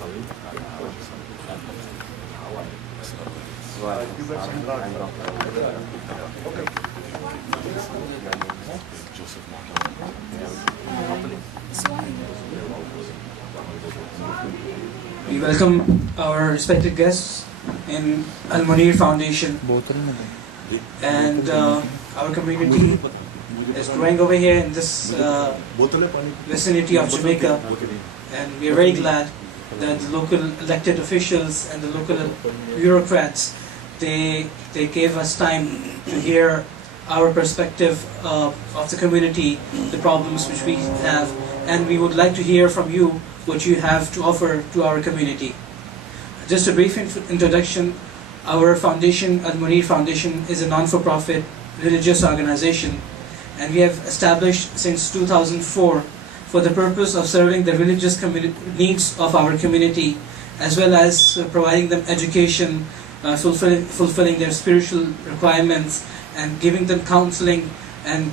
We welcome our respected guests in Al Muneer Foundation, and our community is growing over here in this vicinity of Jamaica, and we are very glad that the local elected officials and the local bureaucrats, they gave us time to hear our perspective of the community, the problems which we have, and we would like to hear from you what you have to offer to our community. Just a brief introduction. Our foundation, Al Muneer Foundation, is a non-for-profit religious organization, and we have established since 2004 for the purpose of serving the religious needs of our community, as well as providing them education, fulfilling their spiritual requirements, and giving them counseling and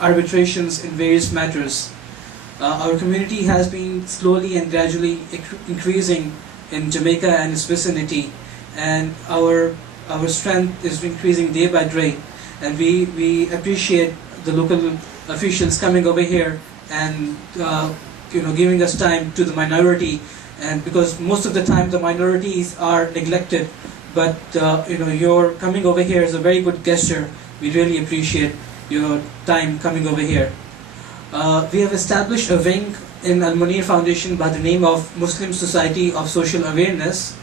arbitrations in various matters. Our community has been slowly and gradually increasing in Jamaica and its vicinity, and our strength is increasing day by day, and we appreciate the local officials coming over here and giving us time to the minority, and because most of the time the minorities are neglected, but your coming over here is a very good gesture. We really appreciate your time coming over here. We have established a wing in Al Muneer Foundation by the name of Muslim Society of Social Awareness.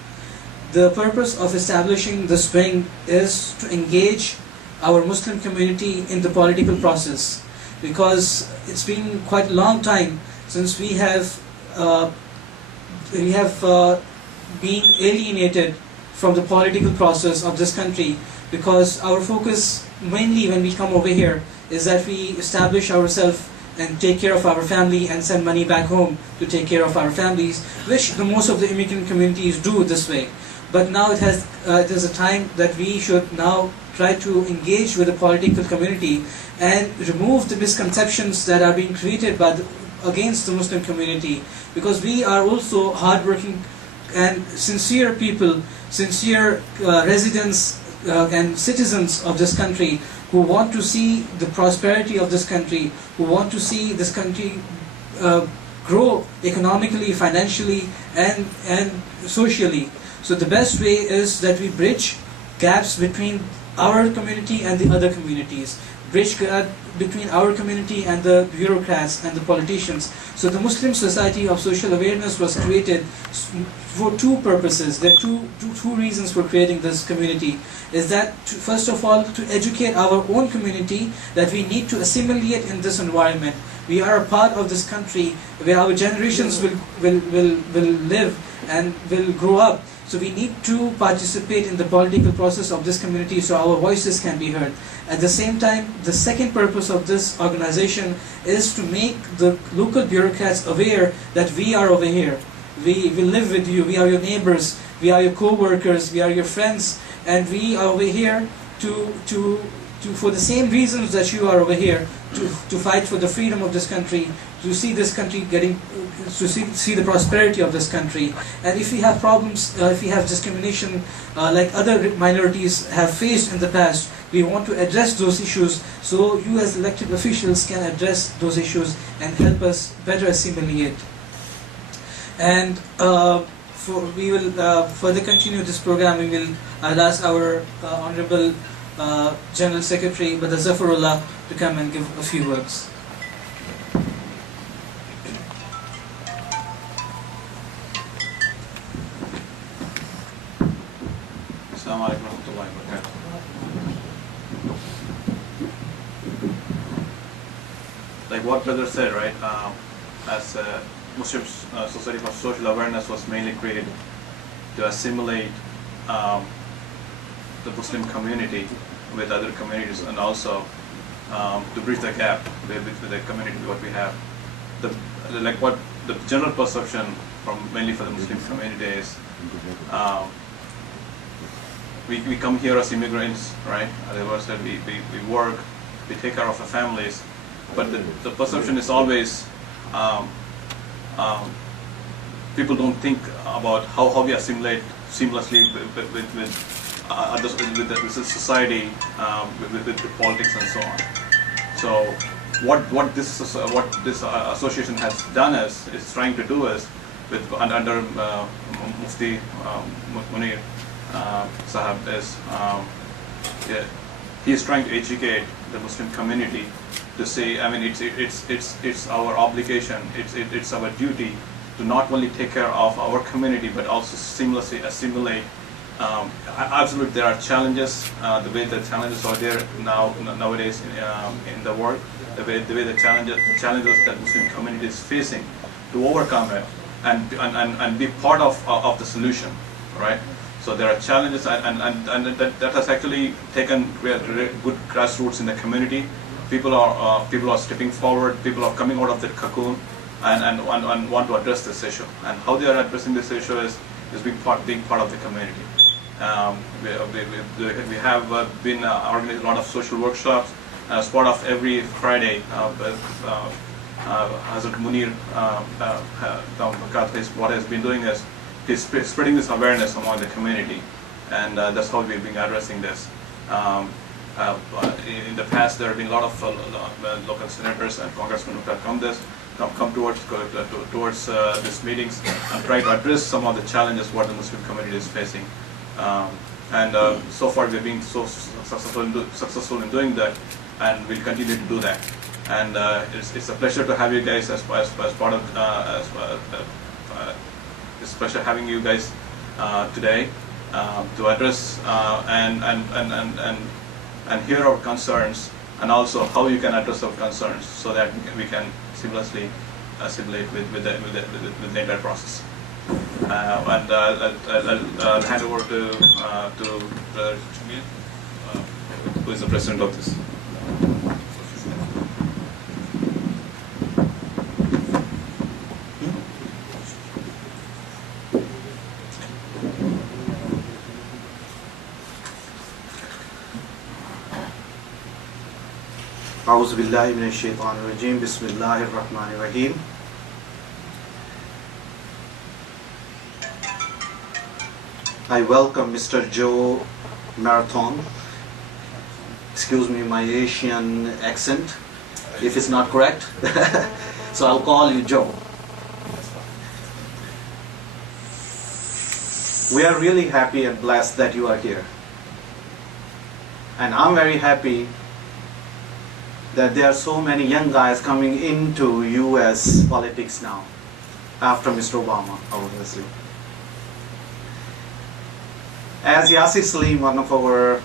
The purpose of establishing this wing is to engage our Muslim community in the political process, because it's been quite a long time since we have been alienated from the political process of this country, because our focus mainly when we come over here is that we establish ourselves and take care of our family and send money back home to take care of our families, which the most of the immigrant communities do this way. But now it is a time that we should now try to engage with the political community and remove the misconceptions that are being created against the Muslim community, because we are also hardworking and sincere people, sincere residents and citizens of this country, who want to see the prosperity of this country, who want to see this country grow economically, financially, and socially. So the best way is that we bridge gaps between our community and the other communities, bridge gap between our community and the bureaucrats and the politicians. So the Muslim Society of Social Awareness was created for two purposes. There are two reasons for creating this community. Is that first of all to educate our own community that we need to assimilate in this environment. We are a part of this country where our generations will live and will grow up. So we need to participate in the political process of this community so our voices can be heard. At the same time, the second purpose of this organization is to make the local bureaucrats aware that we are over here. We live with you, we are your neighbors, we are your co-workers, we are your friends, and we are over here to for the same reasons that you are over here, to fight for the freedom of this country, to see this country to see the prosperity of this country. And if we have problems, if we have discrimination like other minorities have faced in the past, we want to address those issues, so you as elected officials can address those issues and help us better assimilate. And we will further continue this program. I'll ask our Honorable General Secretary, Brother Zafarullah, to come and give a few words. Assalamu alaikum warahmatullahi wabarakatuh. Like what brother said, right? As Muslim Society for Social Awareness was mainly created to assimilate the Muslim community with other communities, and also to bridge the gap with the community what we have. What the general perception mainly for the Muslim community is, we come here as immigrants, right? As I was said, we work, we take care of our families, but the perception is always people don't think about how we assimilate seamlessly with others, with the society, with the politics and so on. So what this association has done is trying to do is under Mufti Muneer Sahab is he is trying to educate the Muslim community to say, I mean, it's our obligation, it's our duty to not only take care of our community but also seamlessly assimilate. Absolutely, there are challenges. The way the challenges are there nowadays in the world, the way the challenges that Muslim community is facing, to overcome it and be part of the solution, right? So there are challenges, and that has actually taken good grassroots in the community. People are stepping forward. People are coming out of that cocoon and want to address this issue. And how they are addressing this issue is being part of the community. We have been organizing a lot of social workshops as part of every Friday. Hazrat Muneer, what has been doing is he's spreading this awareness among the community, and that's how we've been addressing this. In the past, there have been a lot of local senators and congressmen who have come towards these meetings and try to address some of the challenges what the Muslim community is facing. So far we've been so successful in doing that, and we'll continue to do that. And it's a pleasure to have you guys as part of it's a pleasure having you guys today to address and hear our concerns, and also how you can address our concerns so that we can seamlessly assimilate with the entire process. I'll hand over to Brother Jamil, who is the president of this. A'udhu billahi minash shaitanir rajim. Bismillahir rahmanir rahim. I welcome Mr. Joe Marthone. Excuse me my Asian accent if it's not correct. So I'll call you Joe. We are really happy and blessed that you are here. And I'm very happy that there are so many young guys coming into US politics now, after Mr. Obama, obviously. As Yasir Salim, one of our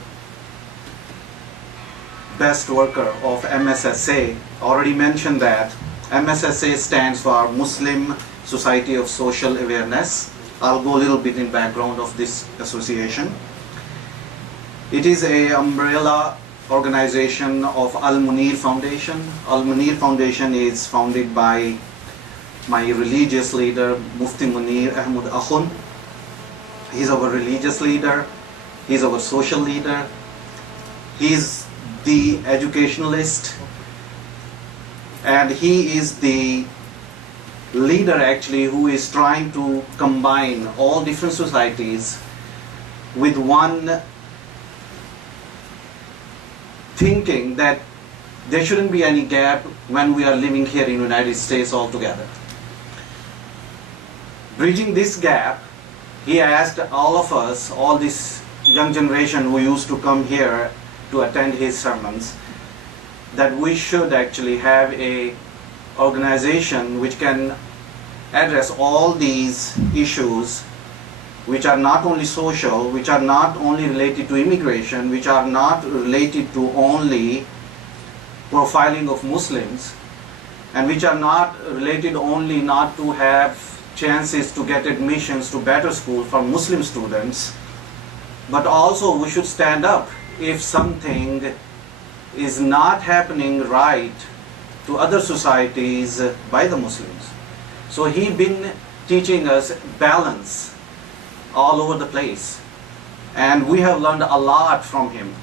best worker of MSSA, already mentioned that MSSA stands for Muslim Society of Social Awareness. I'll go a little bit in background of this association. It is a umbrella organization of Al-Muneer Foundation. Al-Muneer Foundation is founded by my religious leader, Mufti Muneer Ahmad Akhun. He's our religious leader, he's our social leader, he's the educationalist, and he is the leader actually who is trying to combine all different societies with one thinking that there shouldn't be any gap when we are living here in the United States all together. Bridging this gap, he asked all of us, all this young generation who used to come here to attend his sermons, that we should actually have a organization which can address all these issues which are not only social, which are not only related to immigration, which are not related to only profiling of Muslims, and which are not related only not to have chances to get admissions to better school for Muslim students, but also we should stand up if something is not happening right to other societies by the Muslims. So he been teaching us balance all over the place, and we have learned a lot from him.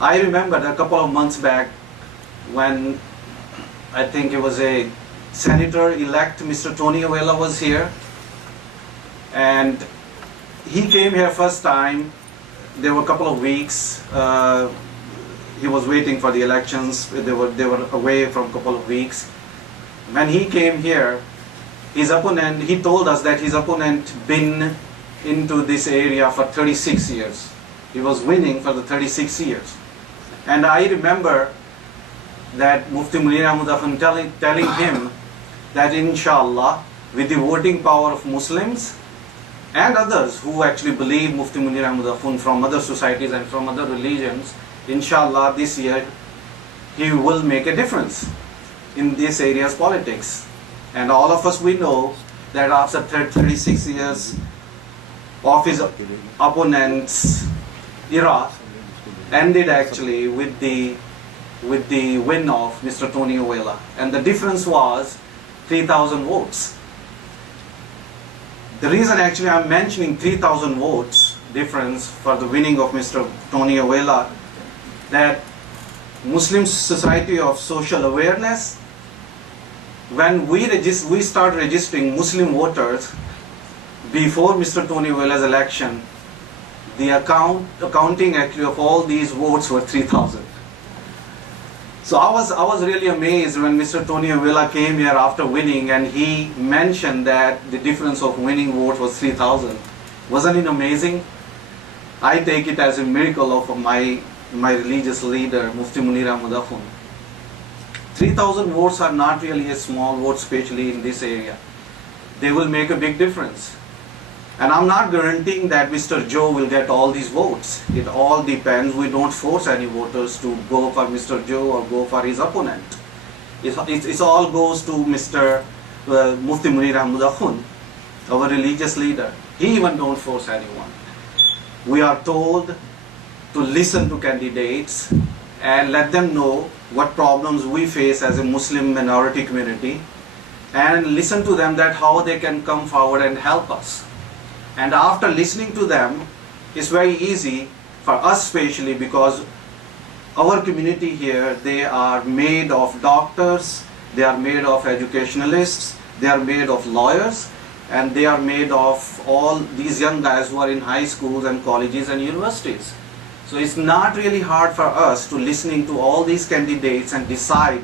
I remember a couple of months back when I think it was a Senator-elect Mr. Tony Avella was here, and he came here first time. There were a couple of weeks. He was waiting for the elections. They were away from a couple of weeks. When he came here, his opponent, he told us that his opponent been into this area for 36 years. He was winning for the 36 years. And I remember that Mufti Muneer telling him that inshallah, with the voting power of Muslims and others who actually believe Mufti Muneer from other societies and from other religions, inshallah this year he will make a difference in this area's politics. And all of us, we know that after 36 years of his opponent's era ended actually with the win of Mr. Tony Avella, and the difference was 3,000 votes. The reason actually I'm mentioning 3,000 votes difference for the winning of Mr. Tony Avella, that Muslim Society of Social Awareness, when we start registering Muslim voters before Mr. Tony Avella's election, the accounting actually of all these votes were 3,000. So I was really amazed when Mr. Tony Avella came here after winning, and he mentioned that the difference of winning votes was 3,000. Wasn't it amazing? I take it as a miracle of my religious leader, Mufti Muneer. 3,000 votes are not really a small vote, especially in this area. They will make a big difference. And I'm not guaranteeing that Mr. Joe will get all these votes. It all depends. We don't force any voters to go for Mr. Joe or go for his opponent. It all goes to Mr. Mufti Muneer, our religious leader. He even don't force anyone. We are told to listen to candidates and let them know what problems we face as a Muslim minority community, and listen to them that how they can come forward and help us. And after listening to them, it's very easy for us, especially because our community here, they are made of doctors, they are made of educationalists, they are made of lawyers, and they are made of all these young guys who are in high schools and colleges and universities. So it's not really hard for us to listening to all these candidates and decide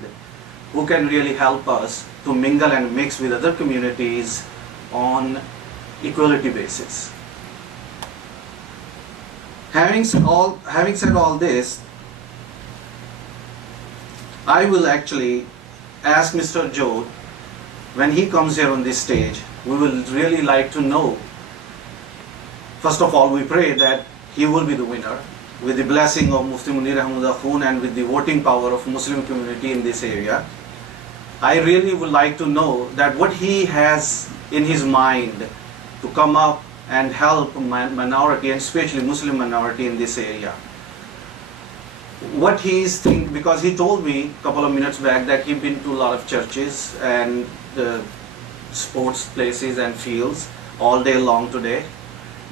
who can really help us to mingle and mix with other communities on equality basis. Having said all this, I will actually ask Mr. Joe, when he comes here on this stage, we will really like to know. First of all, we pray that he will be the winner with the blessing of Mufti Muneer and with the voting power of Muslim community in this area. I really would like to know that what he has in his mind to come up and help minority, and especially Muslim minority in this area. What he is thinking, because he told me a couple of minutes back that he's been to a lot of churches and sports places and fields all day long today.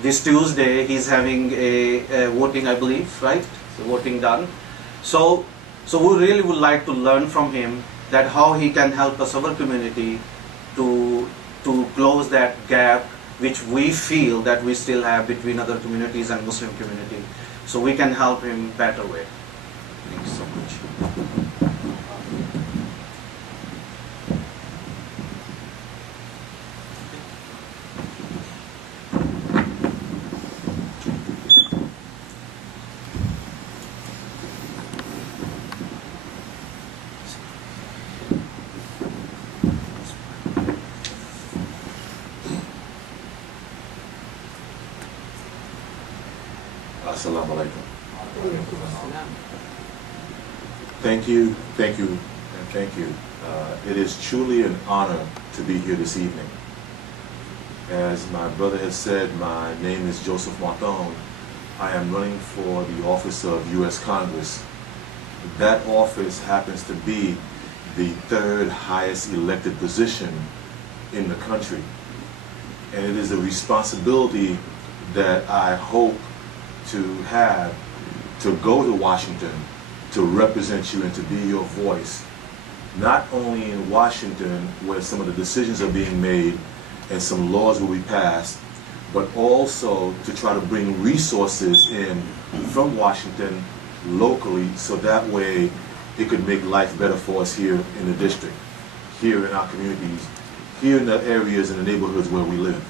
This Tuesday he's having a voting, I believe, right? So voting done. So we really would like to learn from him that how he can help us, our community, to close that gap which we feel that we still have between other communities and Muslim community. So we can help him better way. Thank you so much. Assalamu alaikum. Thank you, and thank you. It is truly an honor to be here this evening. As my brother has said, my name is Joseph Marthone. I am running for the office of U.S. Congress. That office happens to be the third highest elected position in the country. And it is a responsibility that I hope to have to go to Washington to represent you and to be your voice not only in Washington, where some of the decisions are being made and some laws will be passed, but also to try to bring resources in from Washington locally, so that way it could make life better for us here in the district, here in our communities, here in the areas and the neighborhoods where we live.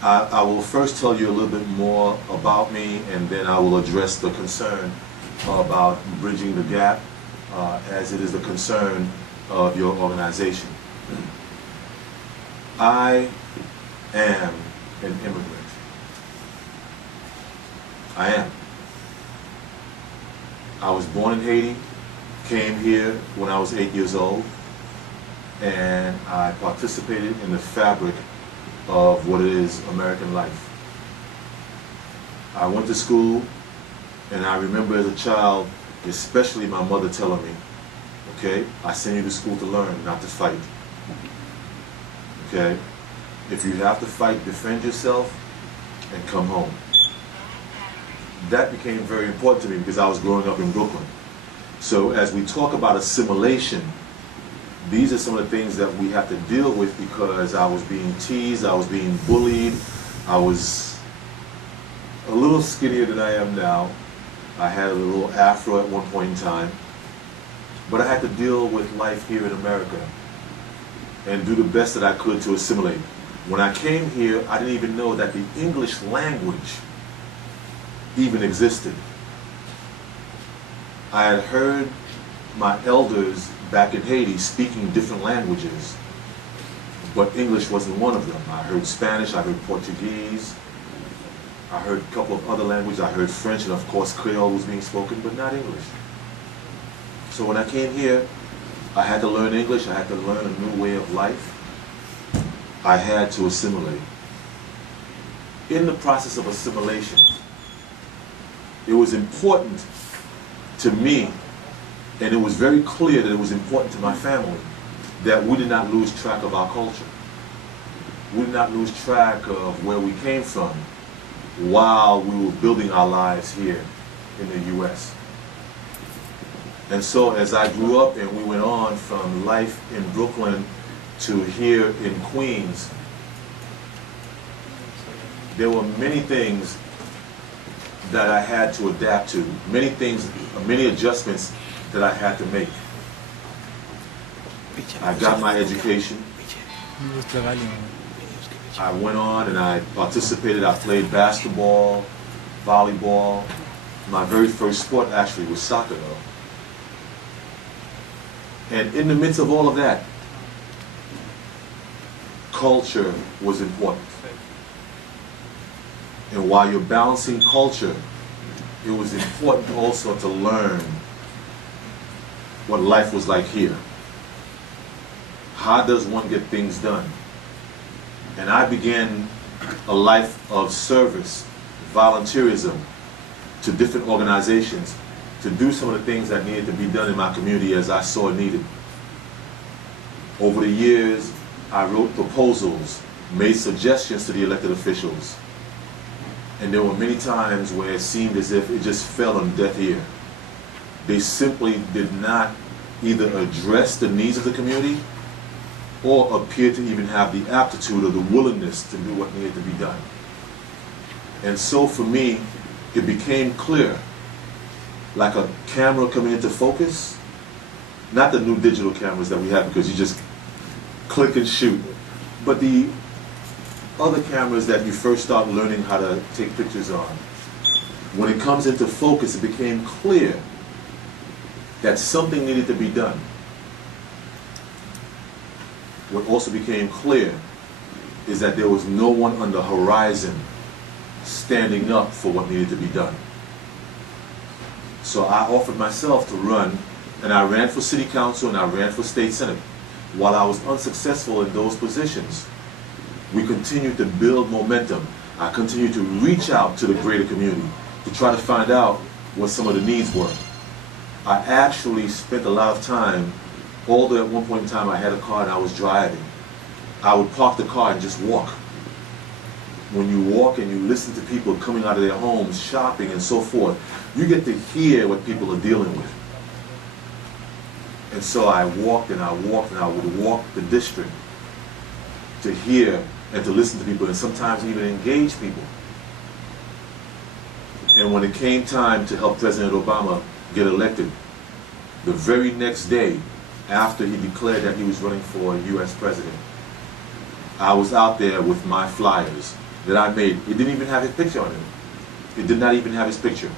I will first tell you a little bit more about me, and then I will address the concern about bridging the gap, as it is the concern of your organization. I am an immigrant. I am. I was born in Haiti, came here when I was 8 years old, and I participated in the fabric of what is American life. I went to school, and I remember as a child, especially my mother telling me, okay, I send you to school to learn, not to fight. Okay? If you have to fight, defend yourself and come home. That became very important to me because I was growing up in Brooklyn. So as we talk about assimilation, these are some of the things that we have to deal with, because I was being teased, I was being bullied, I was a little skinnier than I am now. I had a little afro at one point in time. But I had to deal with life here in America and do the best that I could to assimilate. When I came here, I didn't even know that the English language even existed. I had heard my elders back in Haiti speaking different languages, but English wasn't one of them. I heard Spanish, I heard Portuguese, I heard a couple of other languages, I heard French, and of course Creole was being spoken, but not English. So when I came here, I had to learn English, I had to learn a new way of life. I had to assimilate. In the process of assimilation, it was important to me, and it was very clear that it was important to my family, that we did not lose track of our culture. We did not lose track of where we came from while we were building our lives here in the U.S. And so as I grew up and we went on from life in Brooklyn to here in Queens, there were many things that I had to adapt to, many adjustments that I had to make. I got my education. I went on and I participated. I played basketball, volleyball. My very first sport actually was soccer though. And in the midst of all of that, culture was important. And while you're balancing culture, it was important also to learn what life was like here. How does one get things done? And I began a life of service, volunteerism to different organizations to do some of the things that needed to be done in my community as I saw needed. Over the years, I wrote proposals, made suggestions to the elected officials. And there were many times where it seemed as if it just fell on deaf ear. They simply did not either address the needs of the community or appear to even have the aptitude or the willingness to do what needed to be done. And so for me, it became clear, like a camera coming into focus, not the new digital cameras that we have because you just click and shoot, but the other cameras that you first start learning how to take pictures on. When it comes into focus, it became clear that something needed to be done. What also became clear is that there was no one on the horizon standing up for what needed to be done. So I offered myself to run, and I ran for city council and I ran for state senate. While I was unsuccessful in those positions, we continued to build momentum. I continued to reach out to the greater community to try to find out what some of the needs were. I actually spent a lot of time, although at one point in time I had a car and I was driving, I would park the car and just walk. When you walk and you listen to people coming out of their homes, shopping and so forth, you get to hear what people are dealing with. And so I walked and I walked and I would walk the district to hear and to listen to people and sometimes even engage people. And when it came time to help President Obama get elected, the very next day after he declared that he was running for U.S. president, I was out there with my flyers that I made. It didn't even have his picture on it. It did not even have his picture.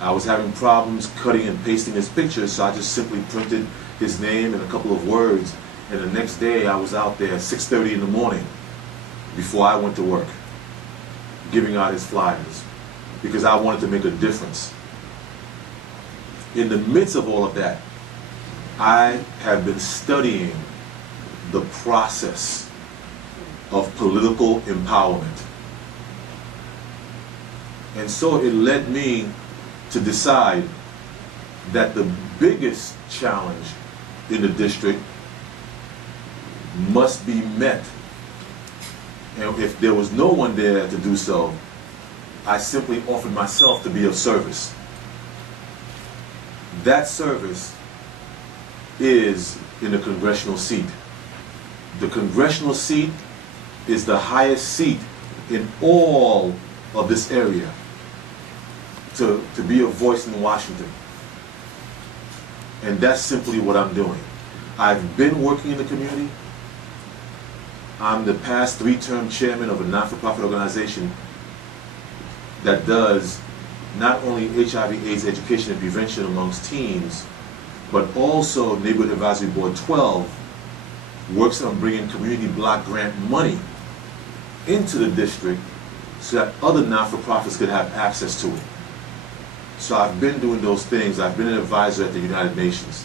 I was having problems cutting and pasting his picture, so I just simply printed his name and a couple of words. And the next day I was out there at 6:30 in the morning before I went to work, giving out his flyers, because I wanted to make a difference. In the midst of all of that, I have been studying the process of political empowerment. And so it led me to decide that the biggest challenge in the district must be met. And if there was no one there to do so, I simply offered myself to be of service. That service is in the congressional seat. The congressional seat is the highest seat in all of this area to be a voice in Washington. And that's simply what I'm doing. I've been working in the community. I'm the past 3-term chairman of a not-for-profit organization that does not only HIV/AIDS education and prevention amongst teens, but also Neighborhood Advisory Board 12 works on bringing community block grant money into the district so that other not-for-profits could have access to it. So I've been doing those things. I've been an advisor at the United Nations,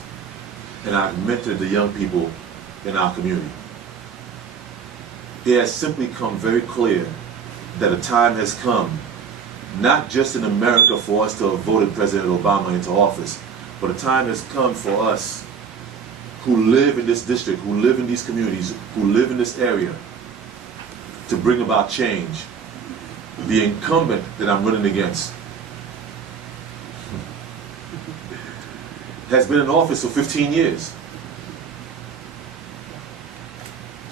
and I've mentored the young people in our community. It has simply come very clear that a time has come, not just in America for us to have voted President Obama into office, but a time has come for us who live in this district, who live in these communities, who live in this area, to bring about change. The incumbent that I'm running against has been in office for 15 years.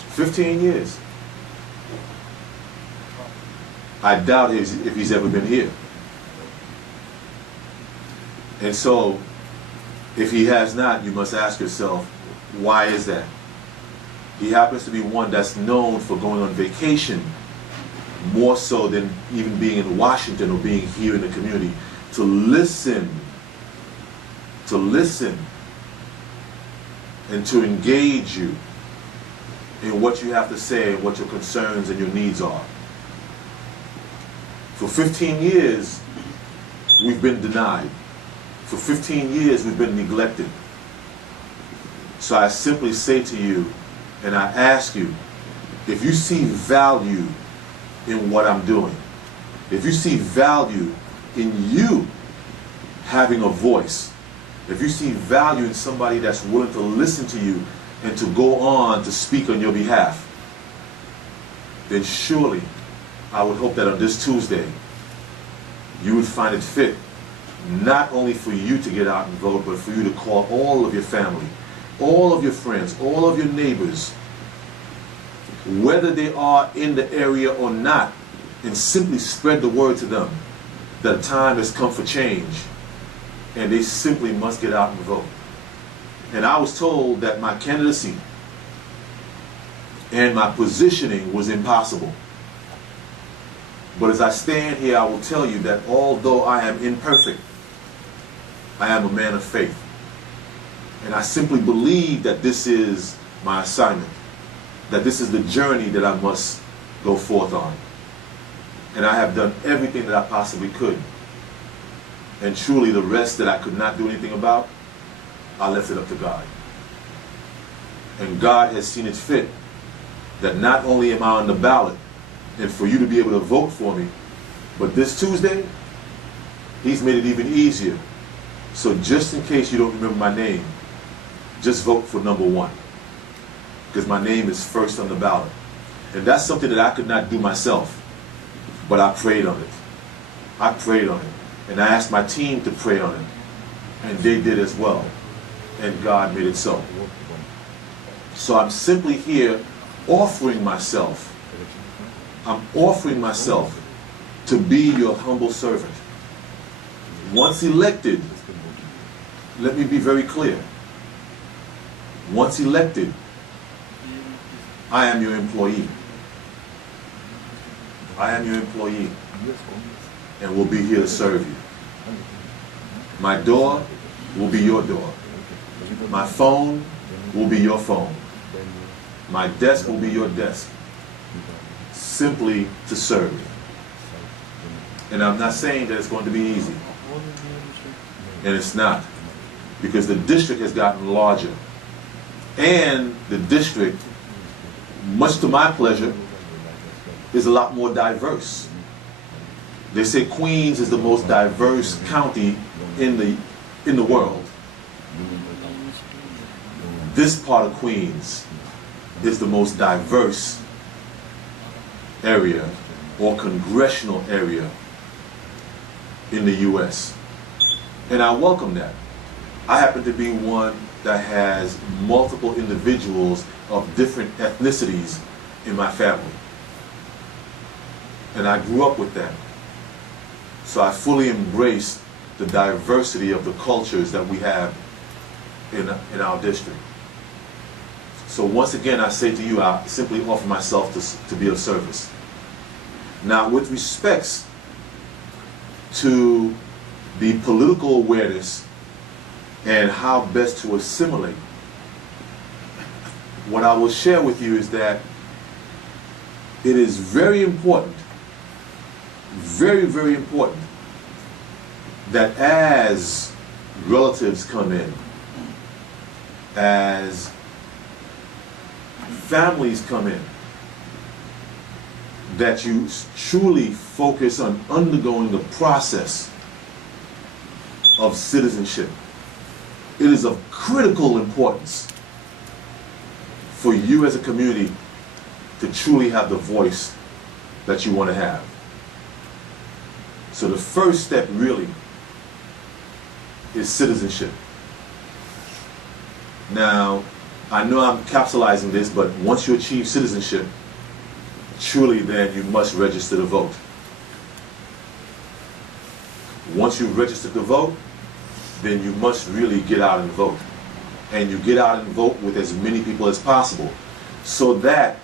15 years. I doubt if he's ever been here. And so, if he has not, you must ask yourself, why is that? He happens to be one that's known for going on vacation more so than even being in Washington or being here in the community, to listen and to engage you in what you have to say and what your concerns and your needs are. For 15 years, we've been denied. For 15 years, we've been neglected. So I simply say to you, and I ask you, if you see value in what I'm doing, if you see value in you having a voice, if you see value in somebody that's willing to listen to you and to go on to speak on your behalf, then surely I would hope that on this Tuesday, you would find it fit not only for you to get out and vote, but for you to call all of your family, all of your friends, all of your neighbors, whether they are in the area or not, and simply spread the word to them that time has come for change, and they simply must get out and vote. And I was told that my candidacy and my positioning was impossible. But as I stand here, I will tell you that although I am imperfect, I am a man of faith. And I simply believe that this is my assignment, that this is the journey that I must go forth on. And I have done everything that I possibly could. And truly the rest that I could not do anything about, I left it up to God. And God has seen it fit that not only am I on the ballot, and for you to be able to vote for me, but this Tuesday, He's made it even easier. So just in case you don't remember my name, just vote for number 1. Because my name is first on the ballot. And that's something that I could not do myself. But I prayed on it. I prayed on it. And I asked my team to pray on it. And they did as well. and God made it so. So I'm simply here offering myself. I'm offering myself to be your humble servant. Once elected, let me be very clear. Once elected, I am your employee. I am your employee and will be here to serve you. My door will be your door. My phone will be your phone. My desk will be your desk. Simply to serve you. And I'm not saying that it's going to be easy. And it's not. Because the district has gotten larger. And the district, much to my pleasure, is a lot more diverse. They say Queens is the most diverse county in the world. This part of Queens is the most diverse area or congressional area in the U.S. And I welcome that. I happen to be one that has multiple individuals of different ethnicities in my family. And I grew up with that. So I fully embrace the diversity of the cultures that we have in our district. So once again, I say to you, I simply offer myself to be of service. Now, with respects to the political awareness and how best to assimilate, what I will share with you is that it is very important, very, very important, that as relatives come in, as families come in, that you truly focus on undergoing the process of citizenship. It is of critical importance for you as a community to truly have the voice that you want to have. So the first step really is citizenship. Now, I know I'm capsulizing this, but once you achieve citizenship, truly then you must register to vote. Once you've registered to vote, then you must really get out and vote. And you get out and vote with as many people as possible, so that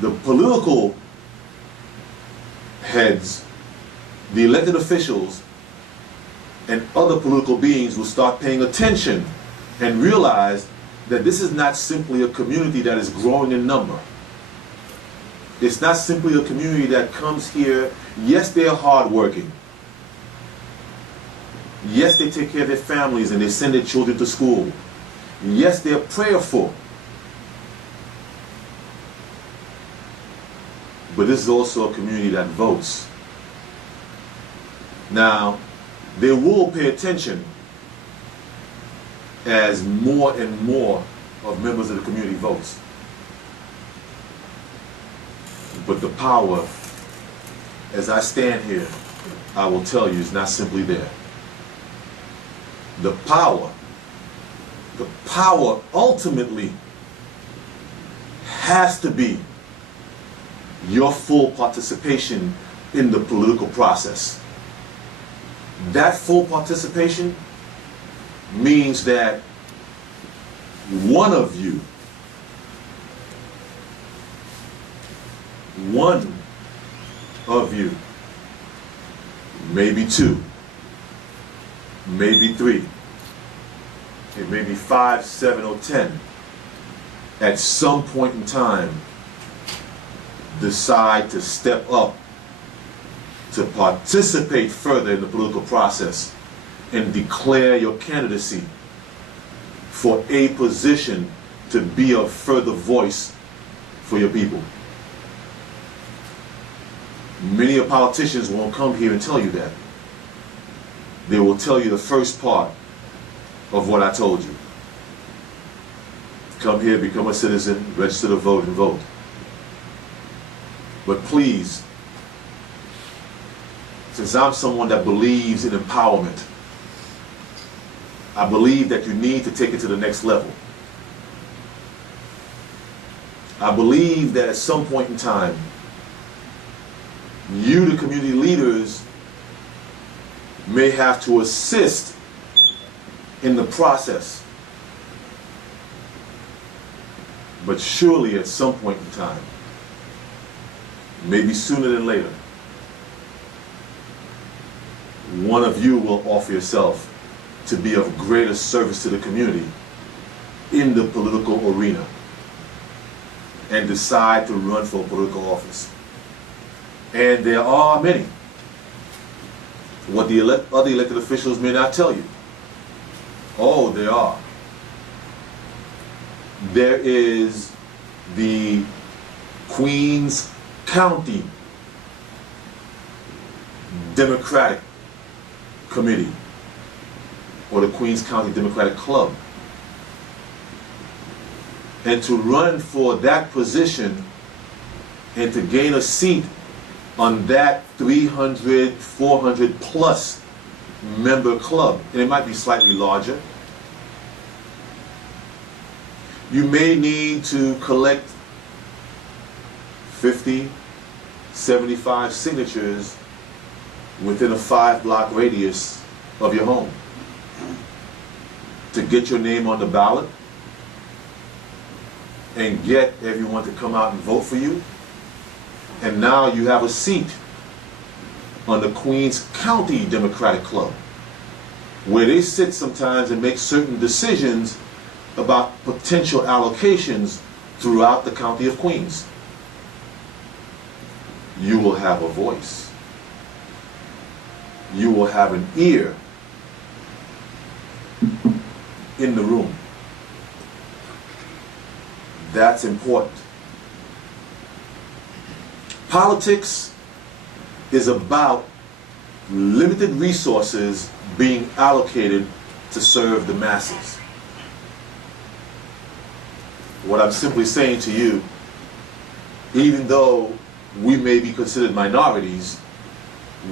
the political heads, the elected officials, and other political beings will start paying attention and realize that this is not simply a community that is growing in number. It's not simply a community that comes here. Yes, they are hardworking. Yes, they take care of their families and they send their children to school. Yes, they are prayerful. But this is also a community that votes. Now, they will pay attention as more and more of members of the community votes. But the power, as I stand here, I will tell you, is not simply there. The power ultimately has to be your full participation in the political process. That full participation means that one of you, maybe two, maybe three, it may be 5, 7, or 10, at some point in time decide to step up to participate further in the political process and declare your candidacy for a position to be a further voice for your people. Many of politicians won't come here and tell you that. They will tell you the first part of what I told you. Come here, become a citizen, register to vote, and vote. But please, since I'm someone that believes in empowerment, I believe that you need to take it to the next level. I believe that at some point in time, you, the community leaders, may have to assist in the process. But surely at some point in time, maybe sooner than later, one of you will offer yourself to be of greater service to the community in the political arena and decide to run for political office. And there are many. What the other elected officials may not tell you. Oh, there are. There is the Queens County Democratic Committee, or the Queens County Democratic Club. And to run for that position and to gain a seat on that 300, 400 plus member club, and it might be slightly larger, you may need to collect 50, 75 signatures within a 5-block radius of your home to get your name on the ballot and get everyone to come out and vote for you. And now you have a seat on the Queens County Democratic Club, where they sit sometimes and make certain decisions about potential allocations throughout the county of Queens. You will have a voice. You will have an ear in the room. That's important. Politics is about limited resources being allocated to serve the masses. What I'm simply saying to you, even though we may be considered minorities,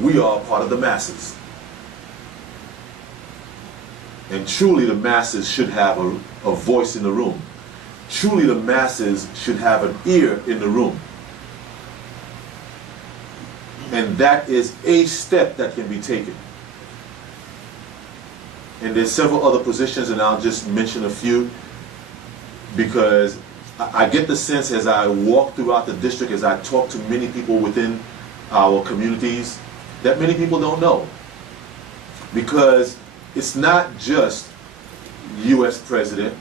we are part of the masses. And truly the masses should have a voice in the room. Truly the masses should have an ear in the room. And that is a step that can be taken. And there's several other positions, and I'll just mention a few, because I get the sense as I walk throughout the district, as I talk to many people within our communities, that many people don't know. Because it's not just U.S. President,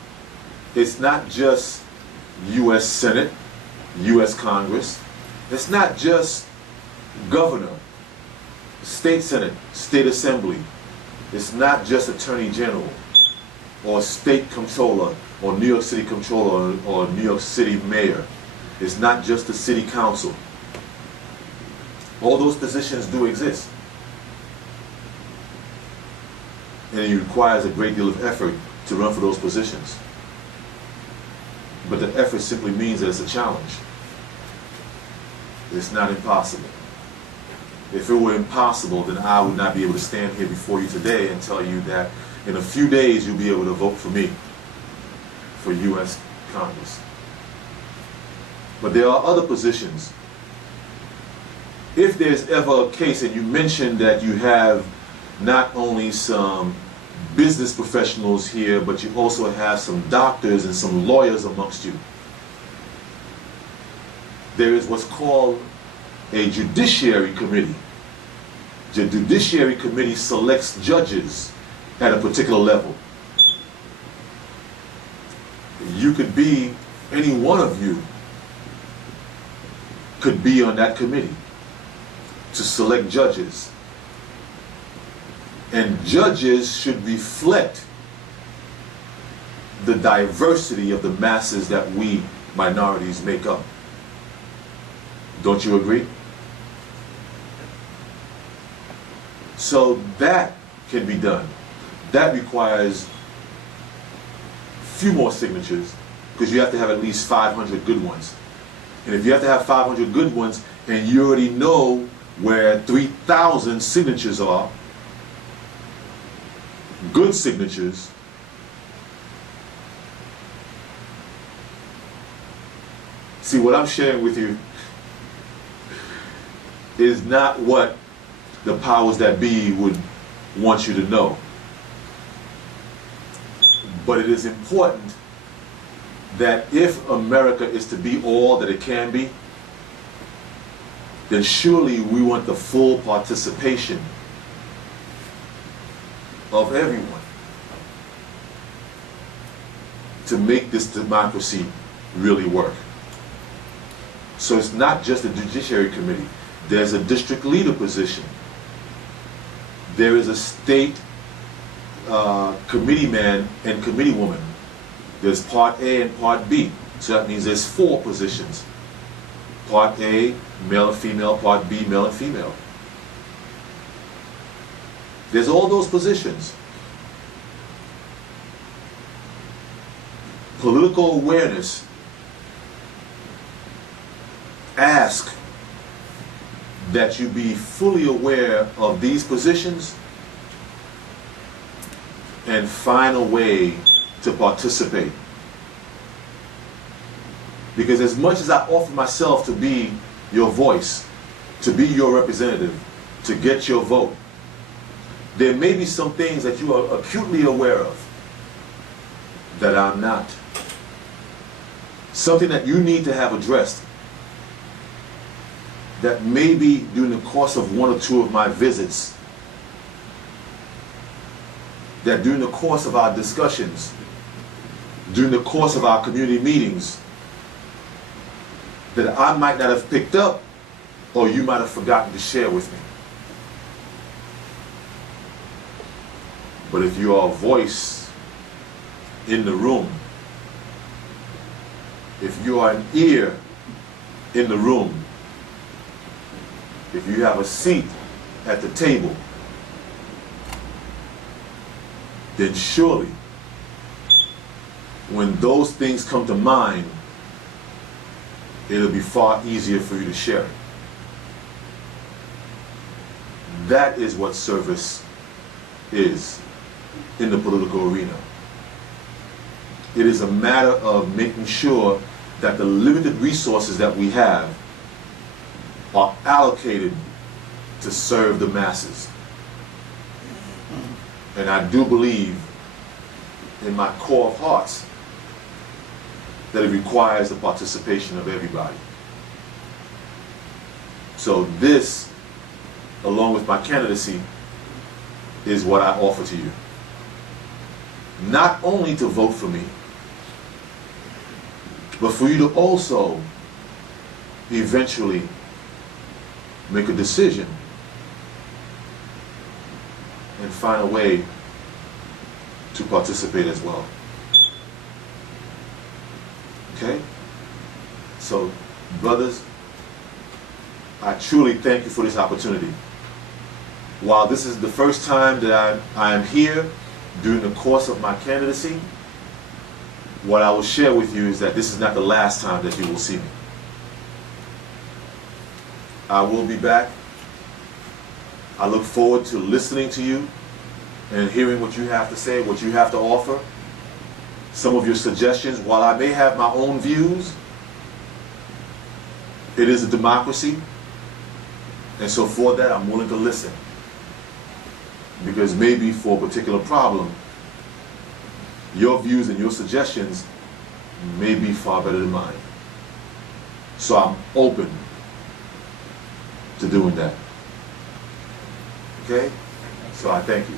it's not just U.S. Senate, U.S. Congress, it's not just Governor, State Senate, State Assembly, it's not just Attorney General, or State Comptroller, or New York City Comptroller, or New York City Mayor. It's not just the City Council. All those positions do exist. And it requires a great deal of effort to run for those positions. But the effort simply means that it's a challenge. It's not impossible. If it were impossible, then I would not be able to stand here before you today and tell you that in a few days you'll be able to vote for me for U.S. Congress. But there are other positions. If there's ever a case, and you mentioned that you have not only some business professionals here, but you also have some doctors and some lawyers amongst you. There is what's called a judiciary committee. The judiciary committee selects judges at a particular level. You could be, any one of you could be on that committee to select judges. And judges should reflect the diversity of the masses that we minorities make up. Don't you agree? So that can be done. That requires few more signatures, because you have to have at least 500 good ones. And if you have to have 500 good ones, and you already know where 3,000 signatures are, good signatures, See, what I'm sharing with you is not what the powers that be would want you to know. But it is important that if America is to be all that it can be, then surely we want the full participation of everyone to make this democracy really work. So it's not just the Judiciary Committee. There's a district leader position. There is a state committee man and committee woman. There's Part A and Part B. So that means there's 4 positions. Part A, male and female. Part B, male and female. There's all those positions. Political awareness asks that you be fully aware of these positions and find a way to participate. Because as much as I offer myself to be your voice, to be your representative, to get your vote, there may be some things that you are acutely aware of that I'm not. Something that you need to have addressed that maybe during the course of 1 or 2 of my visits, that during the course of our discussions, during the course of our community meetings, that I might not have picked up or you might have forgotten to share with me. But if you are a voice in the room, if you are an ear in the room, if you have a seat at the table, then surely when those things come to mind, it'll be far easier for you to share it. That is what service is in the political arena. It is a matter of making sure that the limited resources that we have are allocated to serve the masses. And I do believe in my core of hearts that it requires the participation of everybody. So this, along with my candidacy, is what I offer to you. Not only to vote for me, but for you to also eventually make a decision and find a way to participate as well. Okay? So, brothers, I truly thank you for this opportunity. While this is the first time that I am here during the course of my candidacy, what I will share with you is that this is not the last time that you will see me. I will be back. I look forward to listening to you and hearing what you have to say, what you have to offer, some of your suggestions. While I may have my own views, it is a democracy, and so for that I'm willing to listen. Because maybe for a particular problem, your views and your suggestions may be far better than mine. So I'm open to doing that. Okay? So I thank you.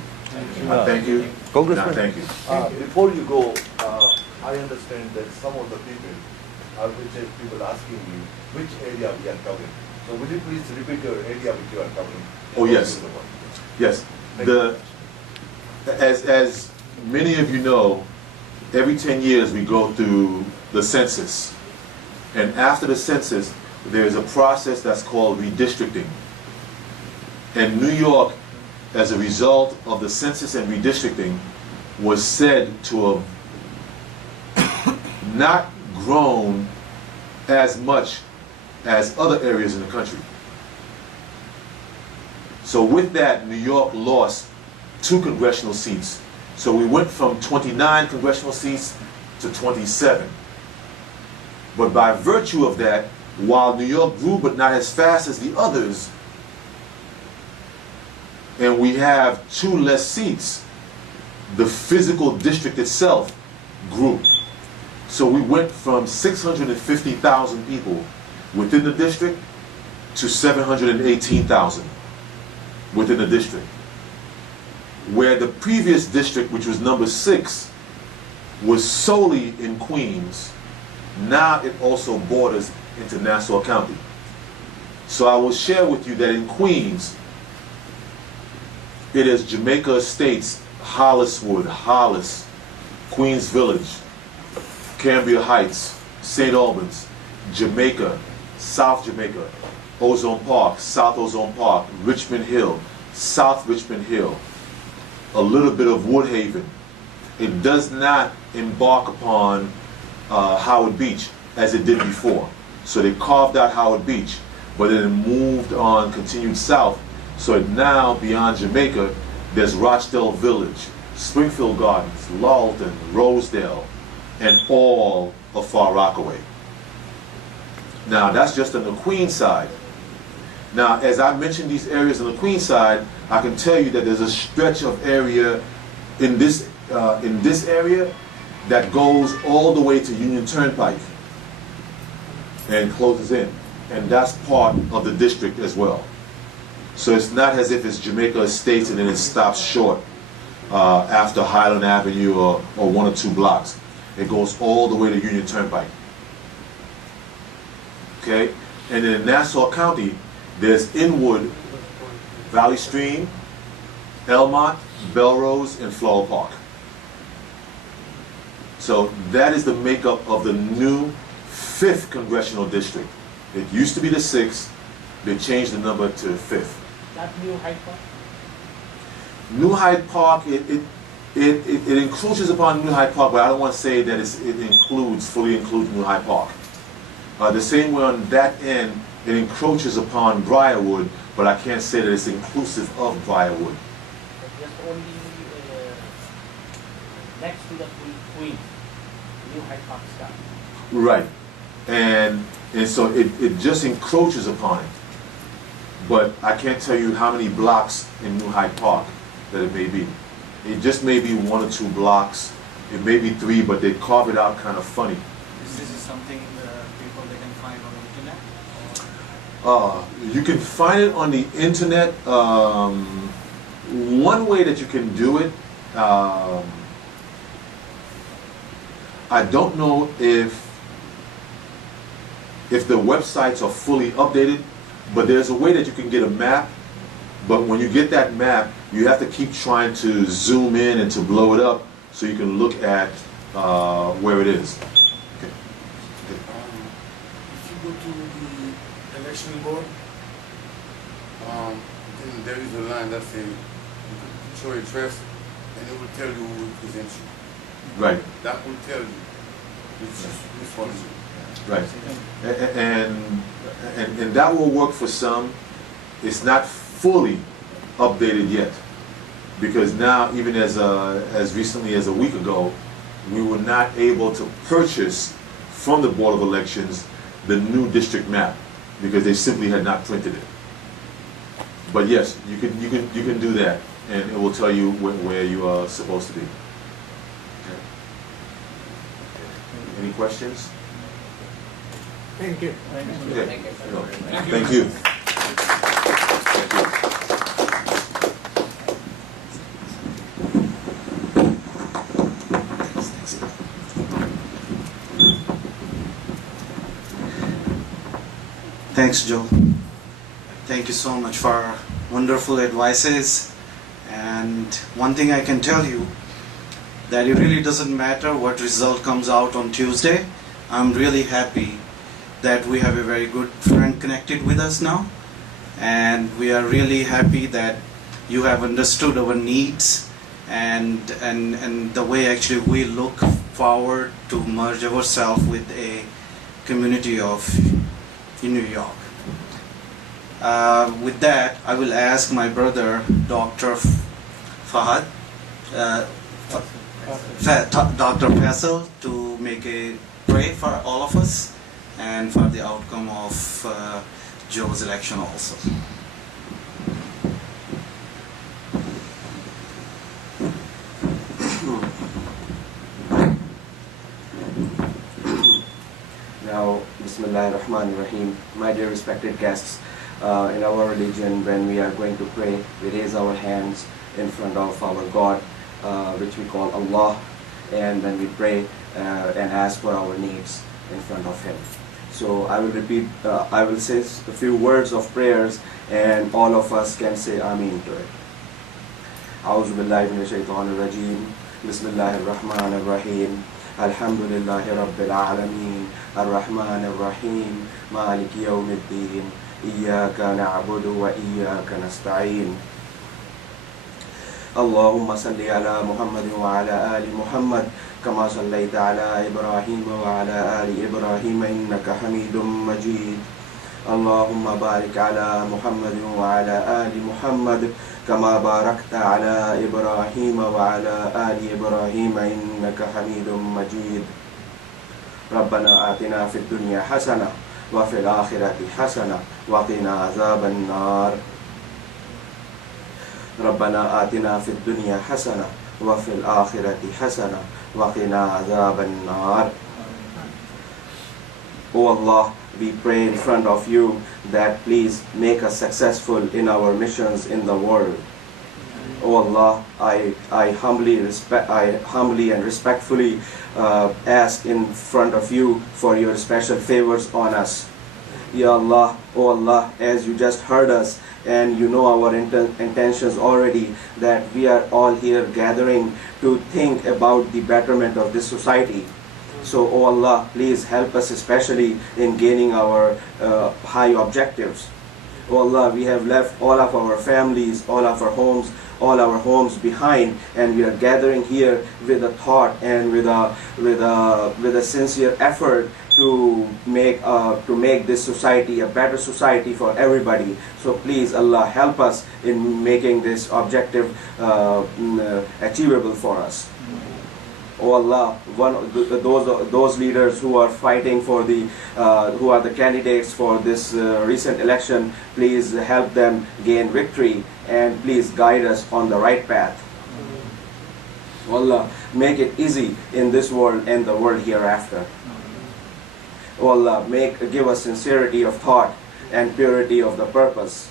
I thank you. Congressman. And I thank you. Before you go, I understand that some of the people asking you which area we are covering. So would you please repeat your area which you are covering? Oh, yes. Yes. As many of you know, every 10 years we go through the census. And after the census, there's a process that's called redistricting. And New York, as a result of the census and redistricting, was said to have not grown as much as other areas in the country. So with that, New York lost 2 congressional seats. So we went from 29 congressional seats to 27. But by virtue of that, while New York grew but not as fast as the others, and we have 2 less seats, the physical district itself grew. So we went from 650,000 people within the district to 718,000 within the district. Where the previous district, which was number 6, was solely in Queens, now it also borders into Nassau County. So I will share with you that in Queens, it is Jamaica Estates, Holliswood, Hollis, Queens Village, Cambria Heights, St. Albans, Jamaica, South Jamaica, Ozone Park, South Ozone Park, Richmond Hill, South Richmond Hill, a little bit of Woodhaven. It does not embark upon Howard Beach as it did before. So they carved out Howard Beach, but then it moved on, continued south. So now beyond Jamaica, there's Rochdale Village, Springfield Gardens, Lawton, Rosedale, and all of Far Rockaway. Now that's just on the Queens side. Now, as I mentioned these areas on the Queens side, I can tell you that there's a stretch of area in this area that goes all the way to Union Turnpike and closes in, and that's part of the district as well. So it's not as if it's Jamaica Estates and then it stops short after Highland Avenue or 1 or 2 blocks. It goes all the way to Union Turnpike. Okay, and then in Nassau County, there's Inwood, Valley Stream, Elmont, Belrose, and Flower Park. So that is the makeup of the new 5th congressional district. It used to be the 6th. They changed the number to 5th. That New Hyde Park? New Hyde Park, it encroaches upon New Hyde Park, but I don't want to say that fully includes New Hyde Park. The same way on that end, it encroaches upon Briarwood, but I can't say that it's inclusive of Briarwood. But just only next to the Queen, New Hyde Park start. Right. And so it just encroaches upon it. But I can't tell you how many blocks in New Hyde Park that it may be. It just may be 1 or 2 blocks. It may be 3, but they carve it out kind of funny. This is something people they can find on the internet? You can find it on the internet. One way that you can do it, I don't know if the websites are fully updated, but there's a way that you can get a map. But when you get that map, you have to keep trying to zoom in and to blow it up so you can look at where it is. Okay. If you go to the election board, then there is a line that says you can show your address and it will tell you who represents you. Right. That will tell you which one is it. Right. And that will work for some. It's not fully updated yet, because now, even as recently as a week ago, we were not able to purchase from the Board of Elections the new district map because they simply had not printed it. But yes, you can do that, and it will tell you where you are supposed to be. Okay. Any questions? Thank you. Okay. Thank you. Thank you. Thanks, Joe. Thank you so much for wonderful advices. And one thing I can tell you, that it really doesn't matter what result comes out on Tuesday. I'm really happy that we have a very good friend connected with us now. And we are really happy that you have understood our needs and the way actually we look forward to merge ourselves with a community of in New York. With that, I will ask my brother, Dr. Fahad, Dr. Faisal, to make a pray for all of us. and for the outcome of Joe's election also. Now, Bismillah ar-Rahman ar-Rahim. My dear respected guests, in our religion, when we are going to pray, we raise our hands in front of our God, which we call Allah, and then we pray and ask for our needs in front of Him. So I will repeat, I will say a few words of prayers, and all of us can say Ameen to it. أعوذ بالله من الشيطان الرجيم بسم الله الرحمن الرحيم الحمد لله رب العالمين الرحمن الرحيم مالك يوم الدين إياك نعبد وإياك نستعين اللهم صل على محمد وعلى آل محمد كما صليت على إبراهيم وعلى آل إبراهيم إنك حميد مجيد اللهم بارك على محمد وعلى آل محمد كما باركت على إبراهيم وعلى آل إبراهيم إنك حميد مجيد ربنا آتنا في الدنيا حسنة وفي الآخرة حسنة وقنا عذاب النار ربنا آتنا في الدنيا حسنة وفي الآخرة حسنة وقنا عذاب النار. O Allah, we pray in front of you that please make us successful in our missions in the world. O Allah, I humbly and respectfully ask in front of you for your special favors on us. Ya Allah, O Allah, as you just heard us and you know our intentions already, that we are all here gathering to think about the betterment of this society. So, O Allah, please help us especially in gaining our high objectives. O Allah, we have left all of our families, all of our homes behind, and we are gathering here with a thought and with a sincere effort to make this society a better society for everybody. So please, Allah, help us in making this objective achievable for us. Oh Allah, those leaders who are fighting for who are the candidates for this recent election, please help them gain victory and please guide us on the right path. Oh Allah, make it easy in this world and the world hereafter. Oh Allah, give us sincerity of thought and purity of the purpose.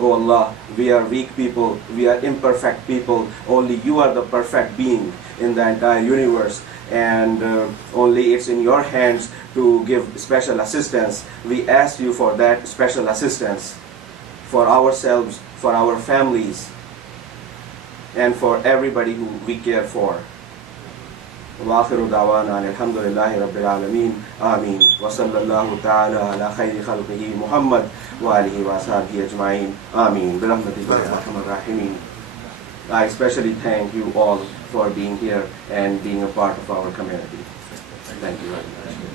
Oh Allah, we are weak people, we are imperfect people, only you are the perfect being in the entire universe, and only it's in your hands to give special assistance. We ask you for that special assistance for ourselves, for our families, and for everybody who we care for. وآخر دعوانا أن الحمد لله رب العالمين آمين وصلى الله تعالى على خير خلقه محمد وآله وصحبه أجمعين آمين برحمتك يا أرحم الراحمين. I especially thank you all for being here and being a part of our community. Thank you very much.